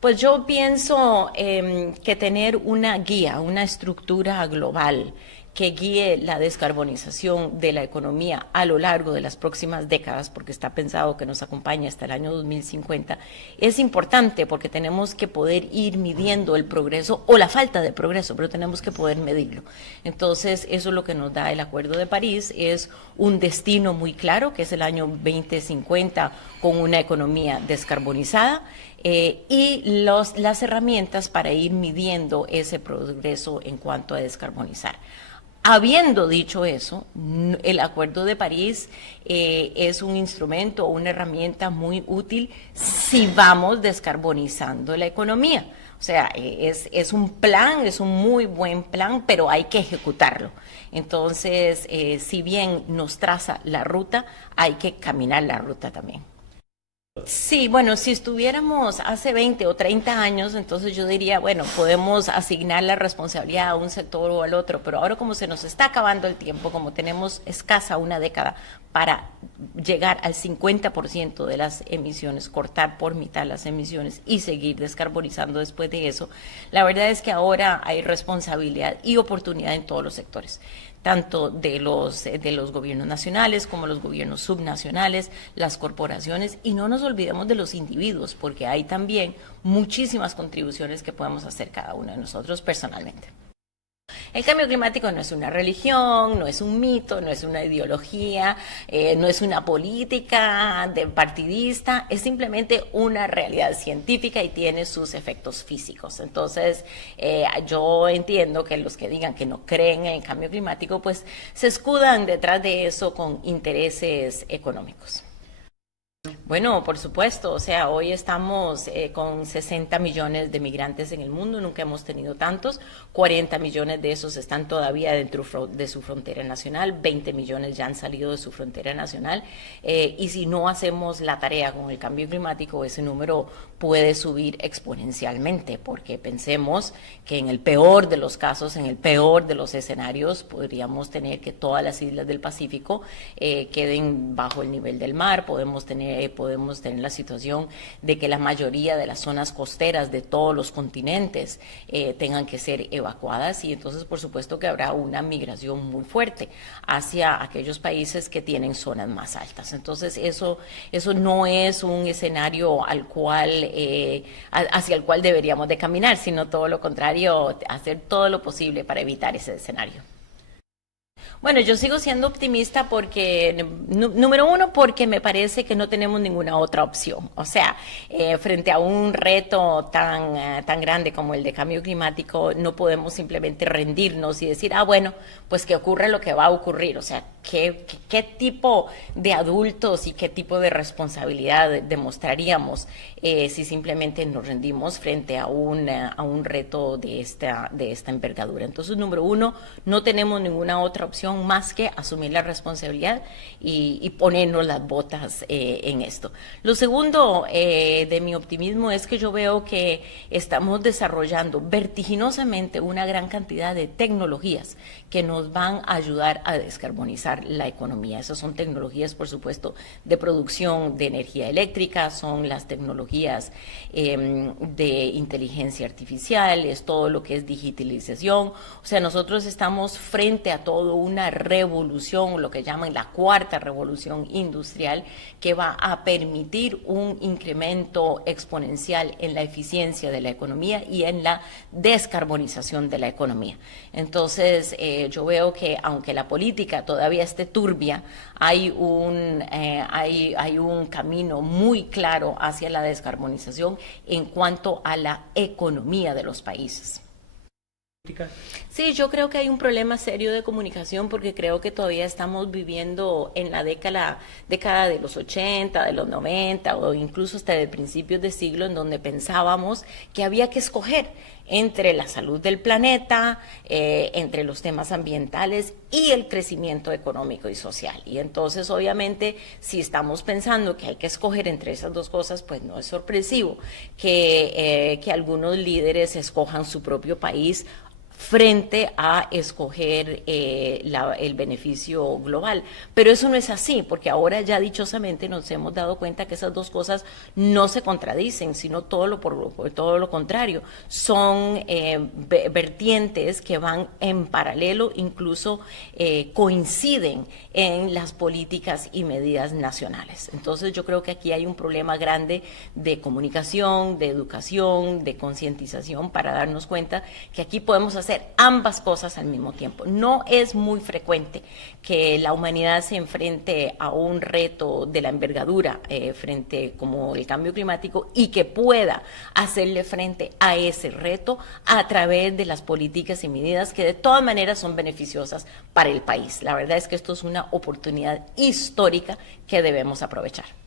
Pues yo pienso que tener una guía, una estructura global que guíe la descarbonización de la economía a lo largo de las próximas décadas, porque está pensado que nos acompañe hasta el año 2050, es importante porque tenemos que poder ir midiendo el progreso o la falta de progreso, pero tenemos que poder medirlo. Entonces, eso es lo que nos da el Acuerdo de París, es un destino muy claro, que es el año 2050 con una economía descarbonizada, y las herramientas para ir midiendo ese progreso en cuanto a descarbonizar. Habiendo dicho eso, el Acuerdo de París es un instrumento o una herramienta muy útil si vamos descarbonizando la economía. O sea, es un plan, es un muy buen plan, pero hay que ejecutarlo. Entonces, si bien nos traza la ruta, hay que caminar la ruta también. Sí, bueno, si estuviéramos hace 20 o 30 años, entonces yo diría, bueno, podemos asignar la responsabilidad a un sector o al otro, pero ahora como se nos está acabando el tiempo, como tenemos escasa una década para llegar al 50% de las emisiones, cortar por mitad las emisiones y seguir descarbonizando después de eso, la verdad es que ahora hay responsabilidad y oportunidad en todos los sectores, tanto de los gobiernos nacionales como los gobiernos subnacionales, las corporaciones, y no nos olvidemos de los individuos, porque hay también muchísimas contribuciones que podemos hacer cada uno de nosotros personalmente. El cambio climático no es una religión, no es un mito, no es una ideología, no es una política de partidista, es simplemente una realidad científica y tiene sus efectos físicos. Entonces, yo entiendo que los que digan que no creen en el cambio climático, pues se escudan detrás de eso con intereses económicos. Bueno, por supuesto, o sea, hoy estamos con 60 millones de migrantes en el mundo, nunca hemos tenido tantos, 40 millones de esos están todavía dentro de su frontera nacional, 20 millones ya han salido de su frontera nacional, y si no hacemos la tarea con el cambio climático, ese número puede subir exponencialmente, porque pensemos que en el peor de los casos, en el peor de los escenarios, podríamos tener que todas las islas del Pacífico queden bajo el nivel del mar, podemos tener la situación de que la mayoría de las zonas costeras de todos los continentes tengan que ser evacuadas, y entonces por supuesto que habrá una migración muy fuerte hacia aquellos países que tienen zonas más altas. Entonces eso no es un escenario hacia el cual deberíamos de caminar, sino todo lo contrario, hacer todo lo posible para evitar ese escenario. Bueno, yo sigo siendo optimista porque, número uno, porque me parece que no tenemos ninguna otra opción. O sea, frente a un reto tan grande como el de cambio climático, no podemos simplemente rendirnos y decir, bueno, pues que ocurra lo que va a ocurrir. O sea, ¿qué tipo de adultos y qué tipo de responsabilidad demostraríamos si simplemente nos rendimos frente a un reto de esta envergadura? Entonces, número uno, no tenemos ninguna otra opción más que asumir la responsabilidad y ponernos las botas en esto. Lo segundo de mi optimismo es que yo veo que estamos desarrollando vertiginosamente una gran cantidad de tecnologías que nos van a ayudar a descarbonizar la economía. Esas son tecnologías, por supuesto, de producción de energía eléctrica, son las tecnologías de inteligencia artificial, es todo lo que es digitalización. O sea, nosotros estamos frente a todo una revolución, lo que llaman la cuarta revolución industrial, que va a permitir un incremento exponencial en la eficiencia de la economía y en la descarbonización de la economía. Entonces, yo veo que aunque la política todavía esté turbia, hay un camino muy claro hacia la descarbonización en cuanto a la economía de los países. Sí, yo creo que hay un problema serio de comunicación porque creo que todavía estamos viviendo en la década de los 80, de los 90 o incluso hasta de principios de siglo, en donde pensábamos que había que escoger entre la salud del planeta, entre los temas ambientales y el crecimiento económico y social. Y entonces, obviamente, si estamos pensando que hay que escoger entre esas dos cosas, pues no es sorpresivo que algunos líderes escojan su propio país frente a escoger el beneficio global. Pero eso no es así, porque ahora ya dichosamente nos hemos dado cuenta que esas dos cosas no se contradicen, sino todo lo contrario. Son vertientes que van en paralelo, incluso coinciden en las políticas y medidas nacionales. Entonces yo creo que aquí hay un problema grande de comunicación, de educación, de concientización para darnos cuenta que aquí podemos hacer ambas cosas al mismo tiempo. No es muy frecuente que la humanidad se enfrente a un reto de la envergadura frente como el cambio climático y que pueda hacerle frente a ese reto a través de las políticas y medidas que de todas maneras son beneficiosas para el país. La verdad es que esto es una oportunidad histórica que debemos aprovechar.